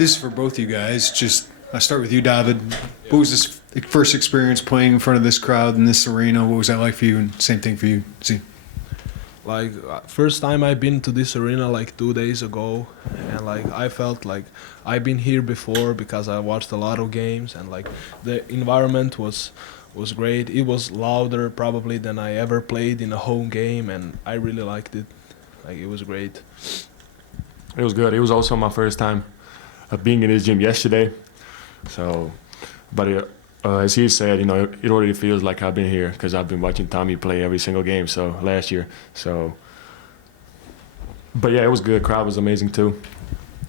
This is for both you guys. Just I'll start with you, David. What was this first experience playing in front of this crowd in this arena? What was that like for you? And same thing for you, Z. Like first time I've been to this arena like 2 days ago, and like I felt like I've been here before because I watched a lot of games, and like the environment was great. It was louder probably than I ever played in a home game, and I really liked it. Like it was great. It was good. It was also my first time being in this gym yesterday. So, but as he said, it already feels like I've been here because I've been watching Tommy play every single game. So last year. So, but yeah, it was good. Crowd was amazing too.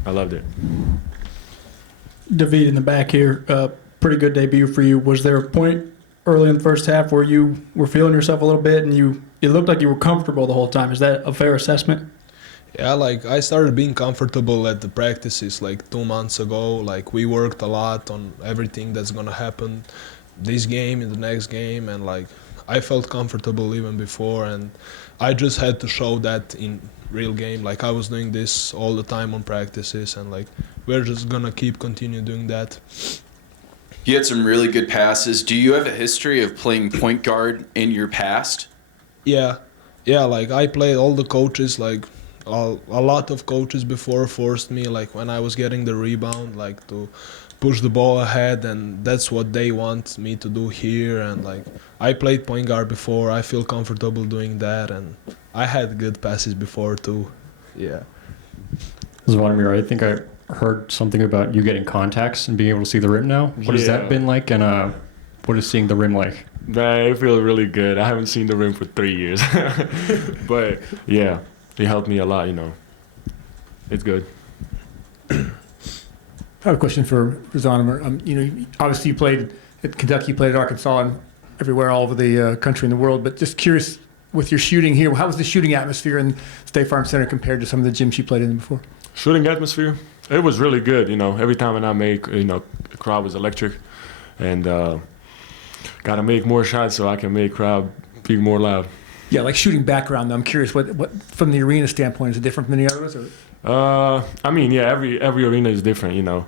I loved it. David in the back here, pretty good debut for you. Was there a point early in the first half where you were feeling yourself a little bit and it looked like you were comfortable the whole time? Is that a fair assessment? Yeah, like I started being comfortable at the practices like 2 months ago. Like we worked a lot on everything that's gonna happen this game, in the next game, and like I felt comfortable even before, and I just had to show that in real game. Like I was doing this all the time on practices, and like we're just gonna continue doing that. You had some really good passes. Do you have a history of playing point guard in your past? Yeah, like I played all the coaches, like a lot of coaches before forced me, like when I was getting the rebound, like to push the ball ahead, and that's what they want me to do here. And like I played point guard before, I feel comfortable doing that, and I had good passes before too. Yeah. Zvonimir, I think I heard something about you getting contacts and being able to see the rim now. What has that been like, and what is seeing the rim like? Man, it feels really good. I haven't seen the rim for 3 years. But yeah, it helped me a lot, It's good. I have a question for Zvonimir. Obviously you played at Kentucky, you played at Arkansas, and everywhere all over the country and the world. But just curious, with your shooting here, how was the shooting atmosphere in State Farm Center compared to some of the gyms you played in before? Shooting atmosphere, it was really good. Every time when I make, the crowd was electric, and gotta make more shots so I can make crowd be more loud. Yeah, like shooting background, though. I'm curious, what from the arena standpoint, is it different from any others? Or? Every arena is different,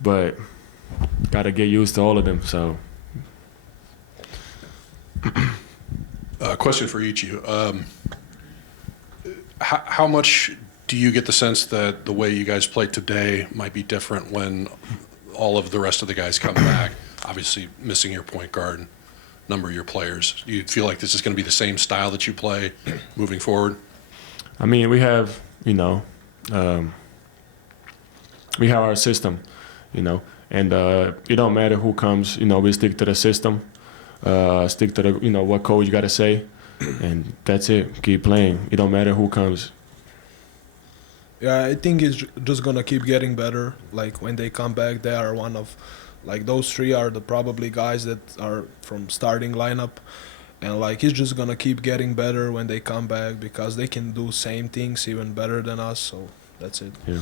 but gotta get used to all of them. So, question for each of you: how much do you get the sense that the way you guys play today might be different when all of the rest of the guys come back? Obviously, missing your point guard, number of your players. Do you feel like this is going to be the same style that you play moving forward? We have, we have our system, and it don't matter who comes, we stick to the system, stick to the, what coach you got to say, and that's it. Keep playing. It don't matter who comes. Yeah, I think it's just gonna keep getting better. Like when they come back, they are one of, like those three are the probably guys that are from starting lineup, and like it's just gonna keep getting better when they come back because they can do same things even better than us. So that's it. Yeah.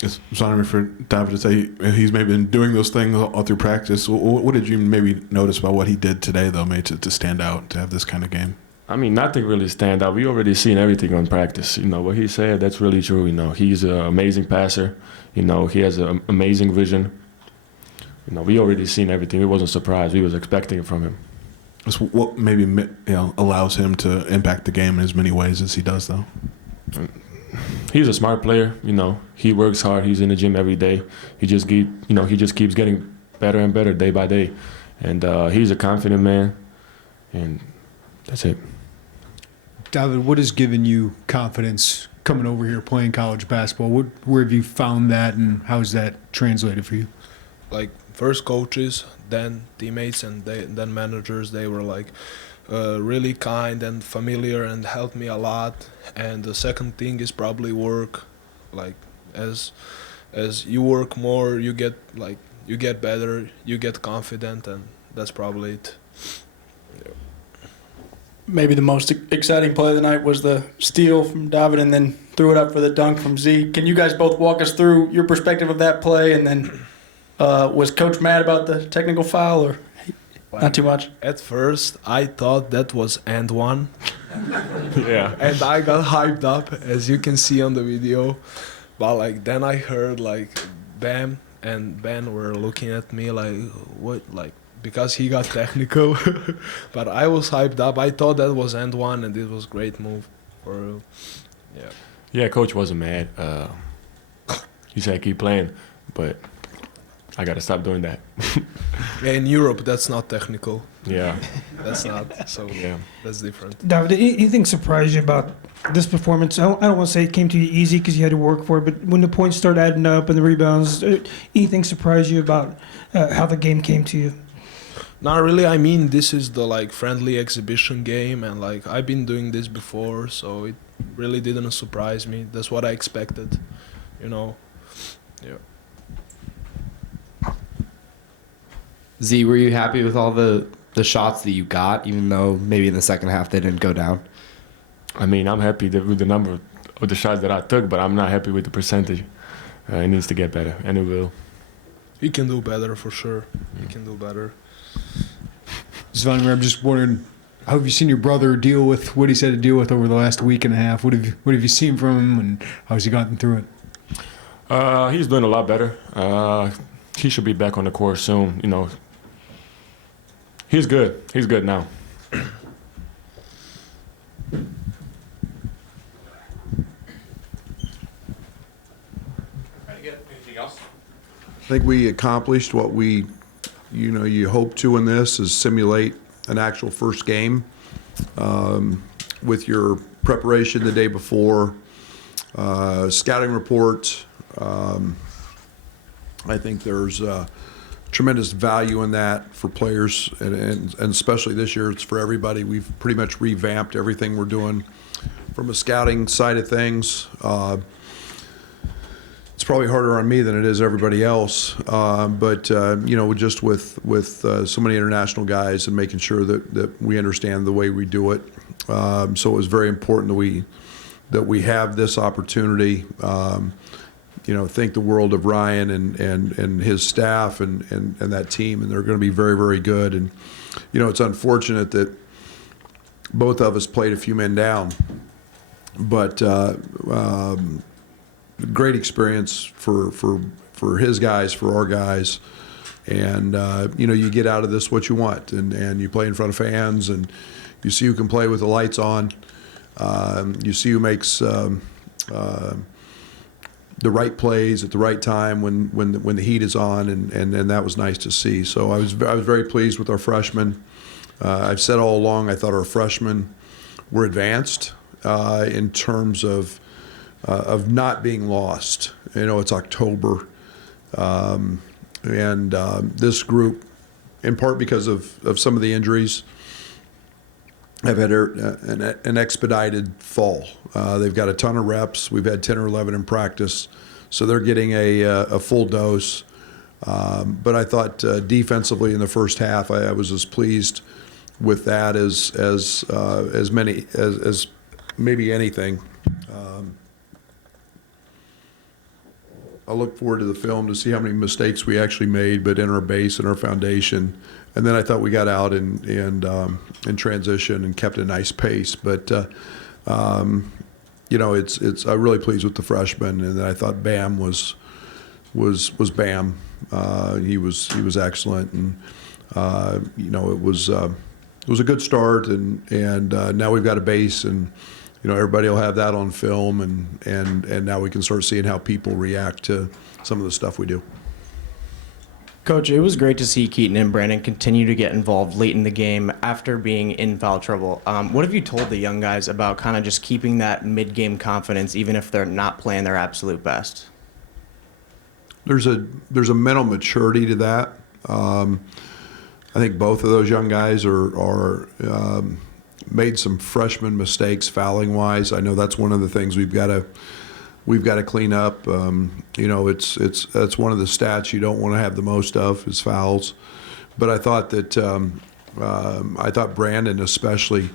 It's Zvonimir for David to say he's maybe been doing those things all through practice. What did you maybe notice about what he did today, though, made to stand out, to have this kind of game? Nothing really stand out. We already seen everything on practice. What he said, that's really true. He's an amazing passer. He has an amazing vision. We already seen everything. We wasn't surprised. We was expecting it from him. So what maybe allows him to impact the game in as many ways as he does, though? He's a smart player. He works hard. He's in the gym every day. He just keeps getting better and better day by day, and he's a confident man, and that's it. David, what has given you confidence coming over here playing college basketball? Where have you found that, and how has that translated for you? Like first coaches, then teammates, and then managers. They were like really kind and familiar and helped me a lot. And the second thing is probably work. Like as you work more, you get better, you get confident, and that's probably it. Yeah. Maybe the most exciting play of the night was the steal from David and then threw it up for the dunk from Z. Can you guys both walk us through your perspective of that play? And then was Coach mad about the technical foul or not too much? At first, I thought that was and one. Yeah. And I got hyped up, as you can see on the video. But like then I heard like Bam and Ben were looking at me like what, like because he got technical. But I was hyped up. I thought that was end one, and it was great move for real. Yeah. Yeah, coach wasn't mad. He said keep playing, but I gotta stop doing that. Yeah, in Europe, that's not technical. Yeah, That's not. So yeah. that's different. David, anything surprised you about this performance? I don't want to say it came to you easy because you had to work for it, but when the points start adding up and the rebounds, anything surprised you about how the game came to you? Not really. I mean, this is the like friendly exhibition game, and like I've been doing this before, so it really didn't surprise me. That's what I expected, you know. Yeah. Z, were you happy with all the shots that you got, even though maybe in the second half they didn't go down? I mean, I'm happy with the number of the shots that I took, but I'm not happy with the percentage. It needs to get better, and it will. He can do better for sure. He can do better. Zvonimir, I'm just wondering, how have you seen your brother deal with what he's had to deal with over the last week and a half? What have you seen from him, and how's he gotten through it? He's doing a lot better. He should be back on the court soon. You know, he's good. He's good now. I think we accomplished what you hope to in this, is simulate an actual first game with your preparation the day before, scouting reports. I think there's tremendous value in that for players, and especially this year, it's for everybody. We've pretty much revamped everything we're doing from a scouting side of things. It's probably harder on me than it is everybody else, but just with so many international guys and making sure that we understand the way we do it. So it was very important that we have this opportunity. Think the world of Ryan and his staff and that team, and they're going to be very, very good. And it's unfortunate that both of us played a few men down, but great experience for his guys, for our guys, and you get out of this what you want, and you play in front of fans, and you see who can play with the lights on. You see who makes the right plays at the right time when the heat is on, and that was nice to see. So I was very pleased with our freshmen. I've said all along I thought our freshmen were advanced in terms of not being lost. It's October, and this group, in part because of some of the injuries, have had an expedited fall. They've got a ton of reps. We've had 10 or 11 in practice, so they're getting a full dose. But I thought defensively in the first half, I was as pleased with that as maybe anything. I look forward to the film to see how many mistakes we actually made, but in our base and our foundation. And then I thought we got out in transition and kept a nice pace. But I'm really pleased with the freshmen, and then I thought Bam was Bam. He was excellent, and it was a good start, and now we've got a base, and everybody will have that on film, and now we can start seeing how people react to some of the stuff we do. Coach, it was great to see Keaton and Brandon continue to get involved late in the game after being in foul trouble. What have you told the young guys about kind of just keeping that mid-game confidence, even if they're not playing their absolute best? There's a mental maturity to that. I think both of those young guys are made some freshman mistakes fouling wise. I know that's one of the things we've got to clean up. That's one of the stats you don't want to have the most of is fouls. But I thought that Brandon especially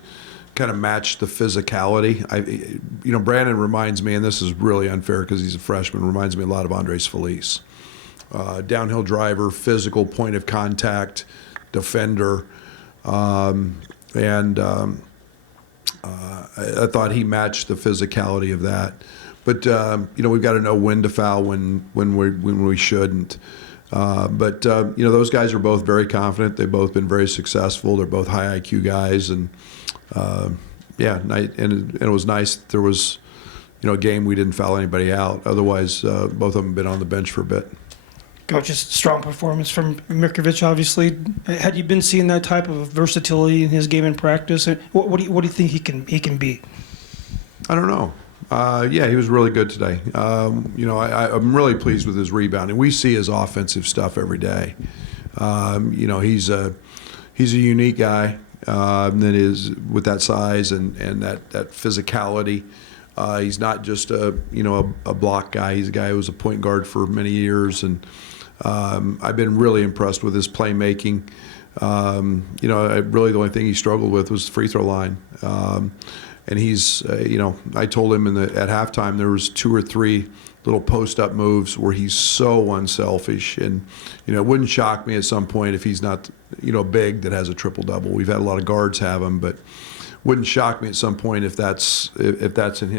kind of matched the physicality. Brandon reminds me, and this is really unfair because he's a freshman, reminds me a lot of Andres Feliz. Downhill driver, physical point of contact, defender. I thought he matched the physicality of that. But we've got to know when to foul, when we shouldn't. Those guys are both very confident. They've both been very successful. They're both high IQ guys, and it was nice that there was a game we didn't foul anybody out. Otherwise, both of them have been on the bench for a bit. Coach, just strong performance from Mirkovic, obviously. Had you been seeing that type of versatility in his game in practice? What do you think he can be? I don't know. He was really good today. I'm really pleased with his rebounding. We see his offensive stuff every day. He's a unique guy that is with that size and that physicality. He's not just a block guy. He's a guy who was a point guard for many years, and I've been really impressed with his playmaking. Really the only thing he struggled with was the free throw line. And he's, I told him at halftime there was 2 or 3 little post-up moves where he's so unselfish. And, it wouldn't shock me at some point if he's not, big that has a triple-double. We've had a lot of guards have him, but wouldn't shock me at some point if that's in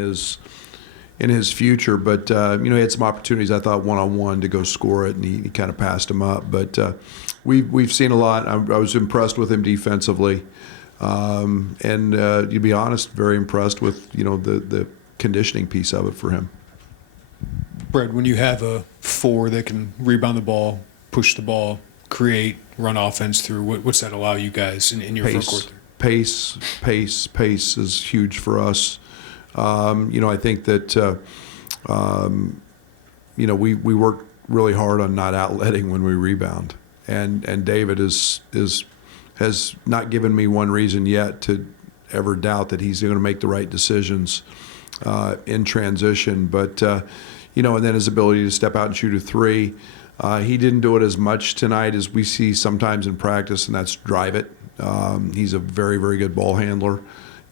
his future. But, he had some opportunities, I thought, one-on-one to go score it, and he kind of passed him up. But we've seen a lot. I was impressed with him defensively. To be honest, very impressed with the conditioning piece of it for him. Brad, when you have a 4 that can rebound the ball, push the ball, create, run offense through, what's that allow you guys in your front court? Pace is huge for us. I think that we work really hard on not outletting when we rebound, and David has not given me one reason yet to ever doubt that he's going to make the right decisions in transition. But, and then his ability to step out and shoot a 3. He didn't do it as much tonight as we see sometimes in practice, and that's drive it. He's a very, very good ball handler,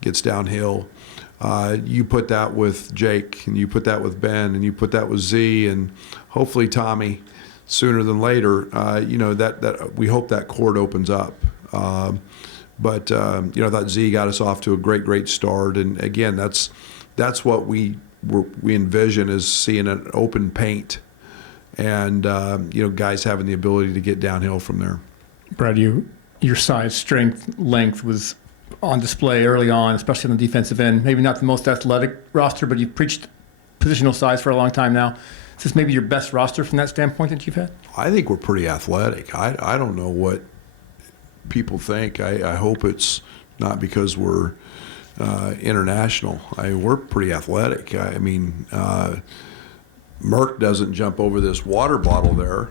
gets downhill. You put that with Jake, and you put that with Ben, and you put that with Z, and hopefully Tommy sooner than later, that we hope that court opens up. I thought Z got us off to a great start, and again, that's what we envision is seeing an open paint, and guys having the ability to get downhill from there. Brad, your size, strength, length was on display early on, especially on the defensive end. Maybe not the most athletic roster, but you've preached positional size for a long time now. Is this maybe your best roster from that standpoint that you've had? I think we're pretty athletic. I don't know what people think. I hope it's not because we're international. We're pretty athletic. Merck doesn't jump over this water bottle there,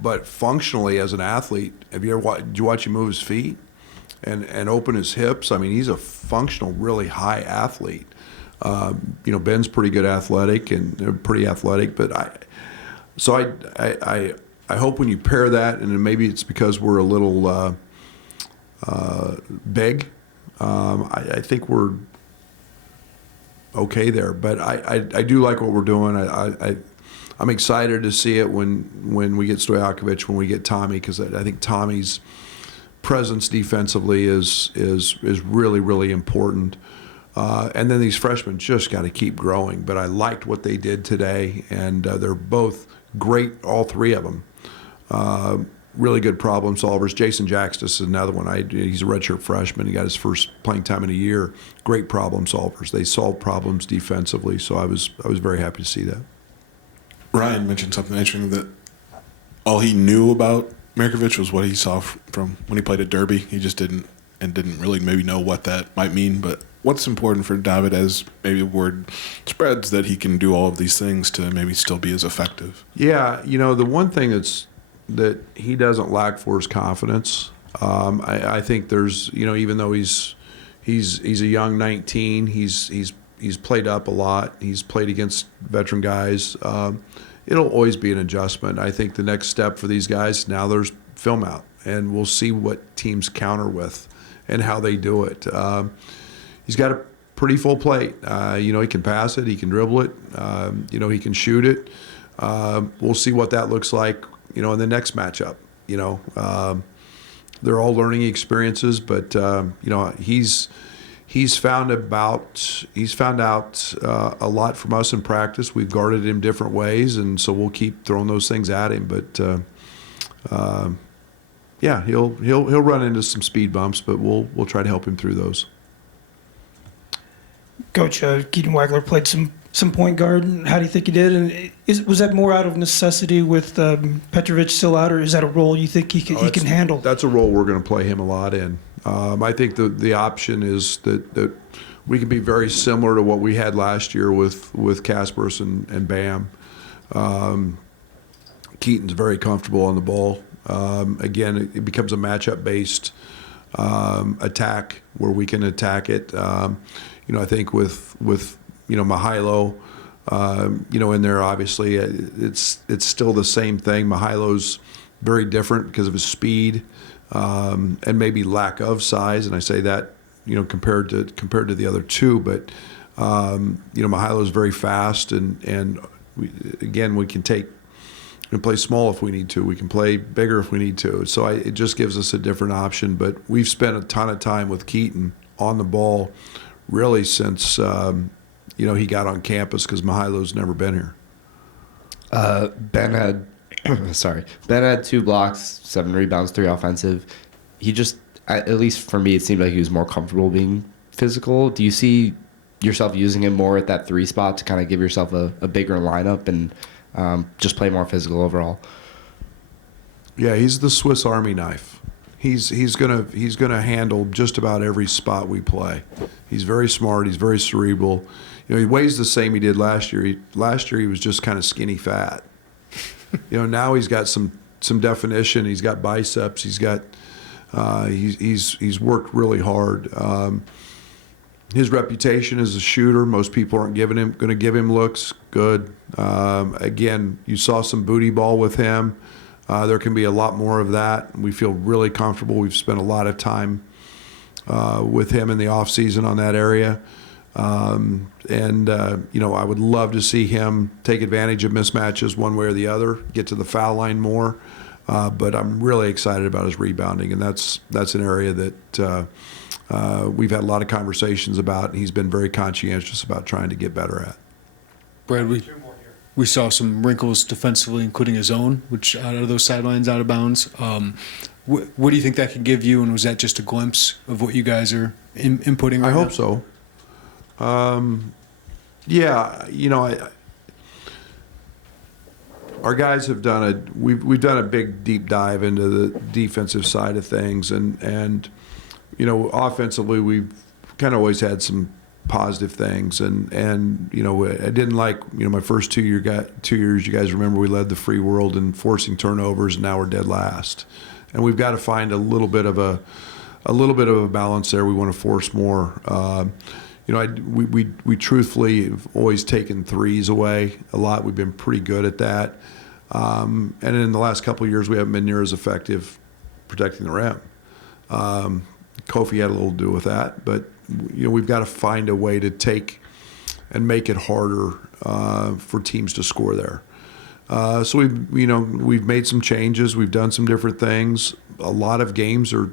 but functionally as an athlete, did you watch him move his feet and open his hips? He's a functional, really high athlete. Ben's pretty good athletic and pretty athletic, but I hope when you pair that, and maybe it's because we're a little big, I think we're okay there. But I do like what we're doing. I'm excited to see it when we get Stojakovic, when we get Tommy, because I think Tommy's presence defensively is really, really important. And then these freshmen just got to keep growing. But I liked what they did today, and they're both great, all 3 of them. Really good problem solvers. Jason Jackstis is another one. He's a redshirt freshman. He got his first playing time in a year. Great problem solvers. They solve problems defensively, so I was very happy to see that. Ryan mentioned something interesting, that all he knew about Mirkovic was what he saw from when he played at Derby. He just didn't really maybe know what that might mean. But what's important for David, as maybe word spreads that he can do all of these things to maybe still be as effective? Yeah, the one thing that he doesn't lack for is confidence. I think there's, even though he's a young 19, he's played up a lot. He's played against veteran guys. It'll always be an adjustment. I think the next step for these guys, now there's film out, and we'll see what teams counter with and how they do it. He's got a pretty full plate. He can pass it, he can dribble it, he can shoot it. We'll see what that looks like, in the next matchup. They're all learning experiences, but he's he's found out a lot from us in practice. We've guarded him different ways, and so we'll keep throwing those things at him. But yeah, he'll run into some speed bumps, but we'll try to help him through those. Coach, Keaton Wagler played some point guard. How do you think he did? And was that more out of necessity with Petrovic still out, or is that a role you think he can handle? That's a role we're going to play him a lot in. I think the option is that we can be very similar to what we had last year with Kaspers and Bam. Keaton's very comfortable on the ball. Again, it becomes a matchup-based attack where we can attack it. I think with Mihailo, in there, obviously, it's still the same thing. Mihailo's very different because of his speed and maybe lack of size, and I say that compared to the other two. But Mihailo's very fast, and we can play small if we need to. We can play bigger if we need to. So it just gives us a different option. But we've spent a ton of time with Keaton on the ball, really since he got on campus, because Mihailo's never been here. Ben had Ben had 2 blocks, 7 rebounds, 3 offensive. He just, at least for me, it seemed like he was more comfortable being physical. Do you see yourself using him more at that 3 spot to kind of give yourself a bigger lineup and just play more physical overall? Yeah, he's the Swiss Army knife. He's gonna handle just about every spot we play. He's very smart. He's very cerebral. He weighs the same he did last year. Last year he was just kind of skinny fat. Now he's got some definition. He's got biceps. He's got he's worked really hard. His reputation as a shooter, most people aren't going to give him looks. Good. Again, you saw some booty ball with him. There can be a lot more of that. We feel really comfortable. We've spent a lot of time with him in the off season on that area. I would love to see him take advantage of mismatches one way or the other, get to the foul line more. But I'm really excited about his rebounding, and that's an area that we've had a lot of conversations about, and he's been very conscientious about trying to get better at. Brad, we saw some wrinkles defensively, including his own, which out of those sidelines, out of bounds. What do you think that could give you, and was that just a glimpse of what you guys are inputting right now? I hope so. Our guys have we've done a big deep dive into the defensive side of things, and offensively we've kind of always had some positive things, and I didn't like my first 2 years. You guys remember we led the free world in forcing turnovers, and now we're dead last, and we've got to find a little bit of a balance there. We want to force more. We truthfully have always taken threes away a lot. We've been pretty good at that. And in the last couple of years, we haven't been near as effective protecting the rim. Kofi had a little to do with that, but we've got to find a way to take and make it harder for teams to score there. So we've made some changes. We've done some different things. A lot of games are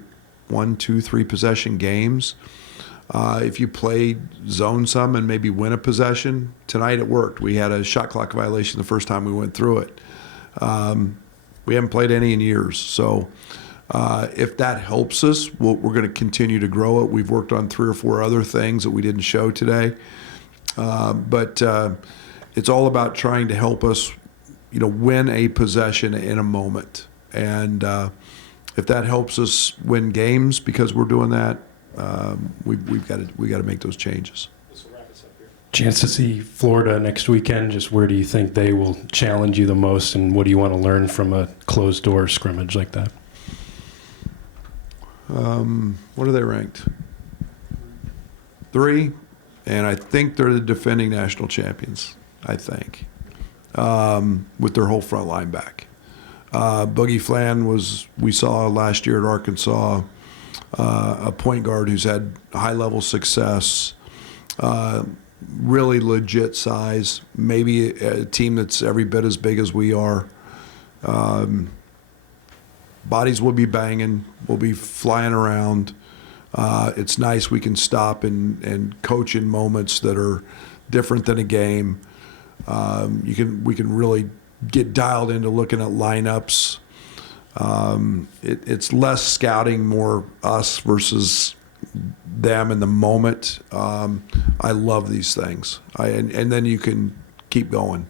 1, 2, 3 possession games. If you play zone some and maybe win a possession, tonight it worked. We had a shot clock violation the first time we went through it. We haven't played any in years. So if that helps us, we're going to continue to grow it. We've worked on 3 or 4 other things that we didn't show today. But it's all about trying to help us, win a possession in a moment. And if that helps us win games because we're doing that, we've got to make those changes. Chance to see Florida next weekend. Just where do you think they will challenge you the most, and what do you want to learn from a closed door scrimmage like that? What are they ranked? 3, and I think they're the defending national champions. I think with their whole front line back. Boogie Flan we saw last year at Arkansas. A point guard who's had high-level success, really legit size, maybe a team that's every bit as big as we are. Bodies will be banging, will be flying around. It's nice we can stop and coach in moments that are different than a game. We can really get dialed into looking at lineups. It's less scouting, more us versus them in the moment. I love these things, and then you can keep going.